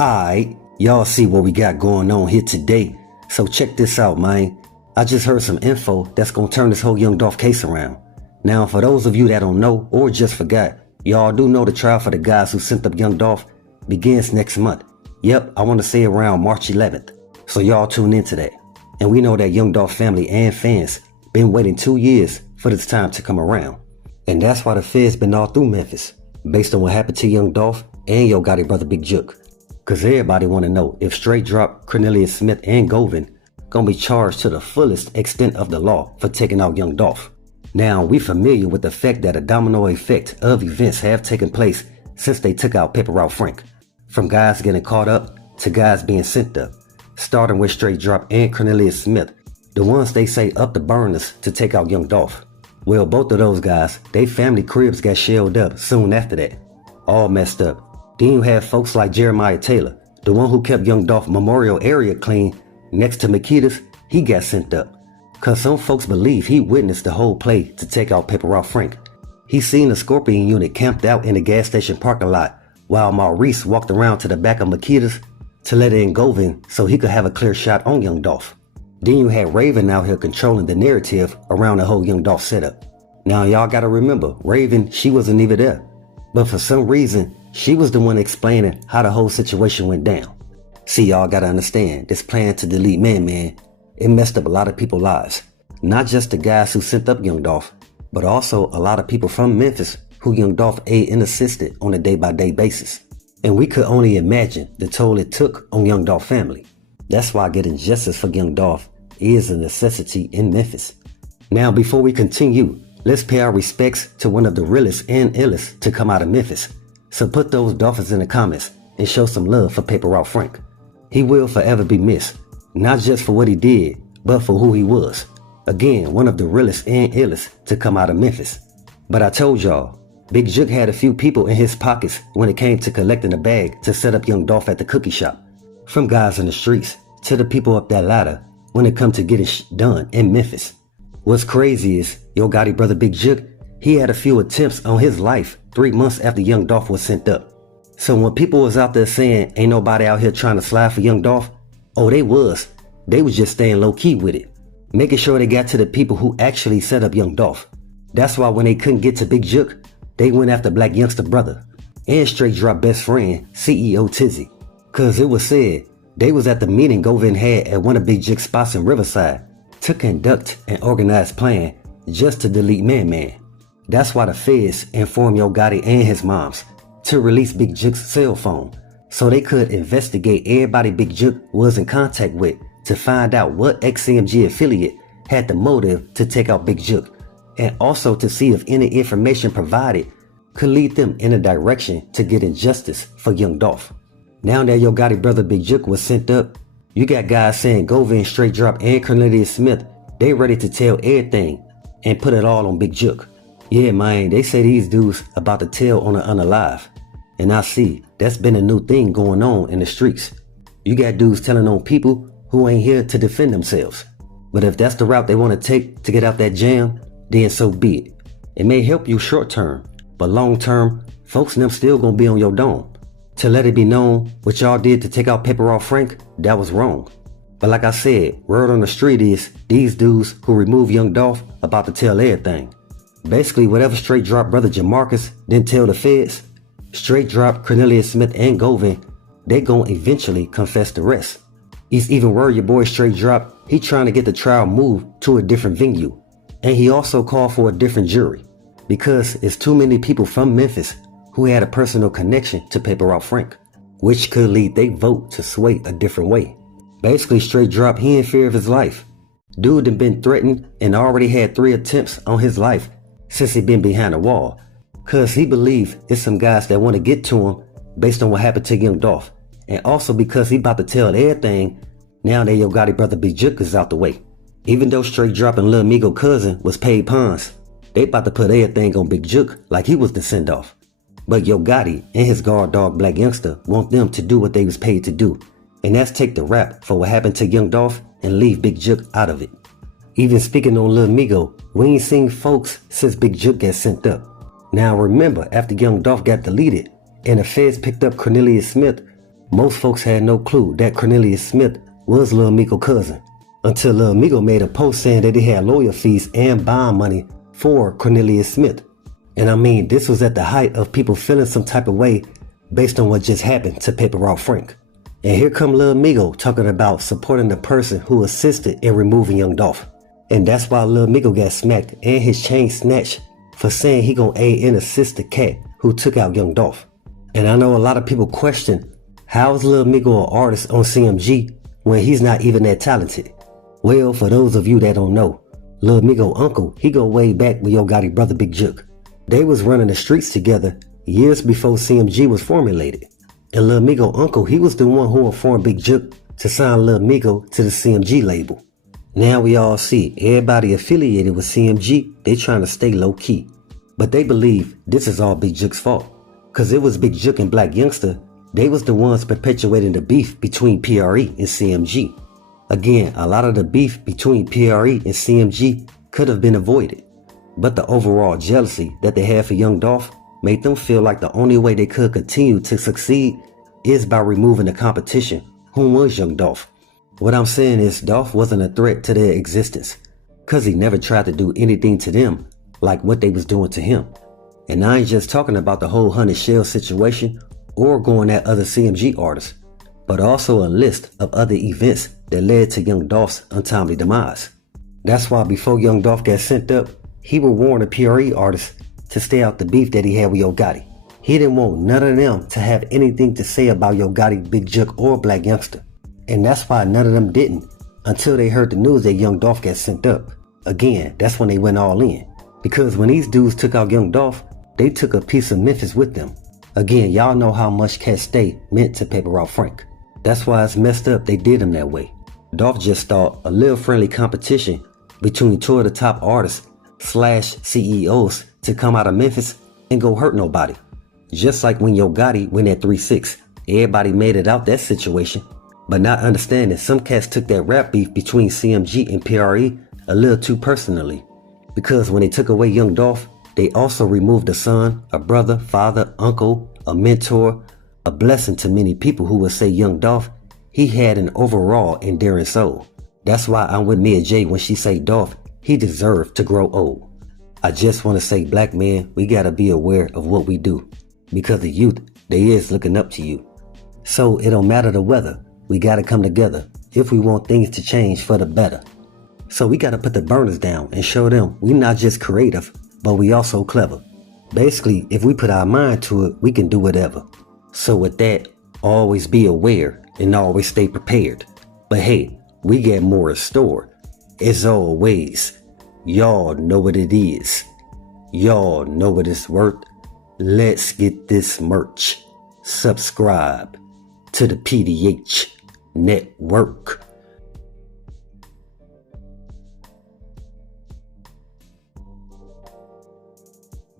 Alright, y'all see what we got going on here today. So check this out, man. I just heard some info that's gonna turn this whole Young Dolph case around. Now, for those of you that don't know or just forgot, y'all do know the trial for the guys who sent up Young Dolph begins next month. Yep, I want to say around March 11th. So y'all tune into that. And we know that Young Dolph family and fans been waiting 2 years for this time to come around. And that's why the feds been all through Memphis, based on what happened to Young Dolph and Yo Gotti brother Big Jook. Cause everybody wanna know if Straight Drop, Cornelius Smith, and Govin gonna be charged to the fullest extent of the law for taking out Young Dolph. Now, we familiar with the fact that a domino effect of events have taken place since they took out Pepper Out Frank. From guys getting caught up to guys being sent up, starting with Straight Drop and Cornelius Smith, the ones they say up the burners to take out Young Dolph. Well, both of those guys, they family cribs got shelled up soon after that, all messed up. Then you have folks like Jeremiah Taylor, the one who kept Young Dolph Memorial area clean next to Makita's, he got sent up. Cause some folks believe he witnessed the whole play to take out Pepper Out Frank. He seen the Scorpion unit camped out in the gas station parking lot while Maurice walked around to the back of Makita's to let in Govin so he could have a clear shot on Young Dolph. Then you had Raven out here controlling the narrative around the whole Young Dolph setup. Now y'all gotta remember, Raven, she wasn't even there. But for some reason, she was the one explaining how the whole situation went down. See, y'all gotta understand, this plan to delete Man, it messed up a lot of people's lives. Not just the guys who sent up Young Dolph, but also a lot of people from Memphis who Young Dolph aided and assisted on a day-by-day basis. And we could only imagine the toll it took on Young Dolph family. That's why getting justice for Young Dolph is a necessity in Memphis. Now, before we continue, let's pay our respects to one of the realest and illest to come out of Memphis. So put those dolphins in the comments and show some love for Pepper Out Frank. He will forever be missed, not just for what he did, but for who he was. Again, one of the realest and illest to come out of Memphis. But I told y'all, Big Jook had a few people in his pockets when it came to collecting a bag to set up Young Dolph at the cookie shop. From guys in the streets to the people up that ladder when it come to getting done in Memphis. What's crazy is, Yo Gotti brother Big Jook, he had a few attempts on his life 3 months after Young Dolph was sent up. So when people was out there saying ain't nobody out here trying to slide for Young Dolph, oh they was just staying low key with it, making sure they got to the people who actually set up Young Dolph. That's why when they couldn't get to Big Jook, they went after Black Youngster brother and Straight Drop best friend CEO Tizzy. Cause it was said they was at the meeting Govin had at one of Big Jook's spots in Riverside to conduct an organized plan just to delete Man. That's why the feds informed Yo Gotti and his moms to release Big Jook's cell phone so they could investigate everybody Big Jook was in contact with to find out what XCMG affiliate had the motive to take out Big Jook, and also to see if any information provided could lead them in a direction to getting justice for Young Dolph. Now that Yo Gotti brother Big Jook was sent up, you got guys saying Govin, Straight Drop, and Cornelius Smith, they ready to tell everything and put it all on Big Jook. Yeah, man, they say these dudes about to tell on the unalive. And I see, that's been a new thing going on in the streets. You got dudes telling on people who ain't here to defend themselves. But if that's the route they want to take to get out that jam, then so be it. It may help you short term, but long term, folks and them still gonna be on your dome. To let it be known what y'all did to take out Pepper Out Frank, that was wrong. But like I said, word on the street is these dudes who removed Young Dolph about to tell everything. Basically, whatever Straight Drop brother Jamarcus didn't tell the feds, Straight Drop, Cornelius Smith, and Govin, they gon' eventually confess the rest. He's even word your boy Straight Drop, he trying to get the trial moved to a different venue. And he also called for a different jury, because it's too many people from Memphis who had a personal connection to Pepper Out Frank, which could lead they vote to sway a different way. Basically, Straight Drop, he in fear of his life. Dude had been threatened and already had 3 attempts on his life since he been behind a wall. Cause he believe it's some guys that want to get to him based on what happened to Young Dolph. And also because he about to tell everything now that Yo Gotti brother Big Jook is out the way. Even though Straight Drop and Lil Migo cousin was paid pawns, they about to put everything on Big Jook like he was the send off. But Yo Gotti and his guard dog Black Youngster want them to do what they was paid to do. And that's take the rap for what happened to Young Dolph and leave Big Jook out of it. Even speaking on Lil Migo, we ain't seen folks since Big Jook got sent up. Now remember, after Young Dolph got deleted and the feds picked up Cornelius Smith, Most folks had no clue that Cornelius Smith was Lil Miko's cousin, until Lil Miko made a post saying that he had lawyer fees and bond money for Cornelius Smith. And I mean, this was at the height of people feeling some type of way based on what just happened to Paper Route Frank. And here come Lil Miko talking about supporting the person who assisted in removing Young Dolph. And that's why Lil Miko got smacked and his chain snatched for saying he gonna aid and assist the cat who took out Young Dolph. And I know a lot of people question, how is Lil Miko an artist on CMG when he's not even that talented? Well, for those of you that don't know, Lil Miko uncle, he go way back with Yo Gotti brother Big Jook. They was running the streets together years before CMG was formulated. And Lil Miko uncle, he was the one who informed Big Jook to sign Lil Miko to the CMG label. Now we all see everybody affiliated with CMG, they trying to stay low key. But they believe this is all Big Jook's fault. Cause it was Big Jook and Black Youngster, they was the ones perpetuating the beef between PRE and CMG. Again, a lot of the beef between PRE and CMG could have been avoided. But the overall jealousy that they had for Young Dolph made them feel like the only way they could continue to succeed is by removing the competition, who was Young Dolph. What I'm saying is Dolph wasn't a threat to their existence, cause he never tried to do anything to them like what they was doing to him. And I ain't just talking about the whole 100 Shell situation or going at other CMG artists, but also a list of other events that led to Young Dolph's untimely demise. That's why before Young Dolph got sent up, he would warn the PRE artists to stay out the beef that he had with Yo Gotti. He didn't want none of them to have anything to say about Yo Gotti, Big Jook, or Black Youngster. And that's why none of them didn't until they heard the news that Young Dolph got sent up. Again, that's when they went all in. Because when these dudes took out Young Dolph, they took a piece of Memphis with them. Again, y'all know how much Cat Stay meant to Paper Route Frank. That's why it's messed up they did him that way. Dolph just thought a little friendly competition between two of the top artists / CEOs to come out of Memphis and go hurt nobody. Just like when Yo Gotti went at 3-6, everybody made it out that situation, but not understanding some cats took that rap beef between CMG and PRE a little too personally. Because when they took away Young Dolph, they also removed a son, a brother, father, uncle, a mentor, a blessing to many people who would say Young Dolph, he had an overall endearing soul. That's why I'm with Mia J when she say Dolph, he deserved to grow old. I just want to say, black men, we gotta be aware of what we do. Because the youth, they is looking up to you. So it don't matter the weather, we gotta come together if we want things to change for the better. So we gotta put the burners down and show them we not just creative, but we also clever. Basically, if we put our mind to it, we can do whatever. So with that, always be aware and always stay prepared. But hey, we got more in store. As always, y'all know what it is. Y'all know what it's worth. Let's get this merch. Subscribe to the PDH Network.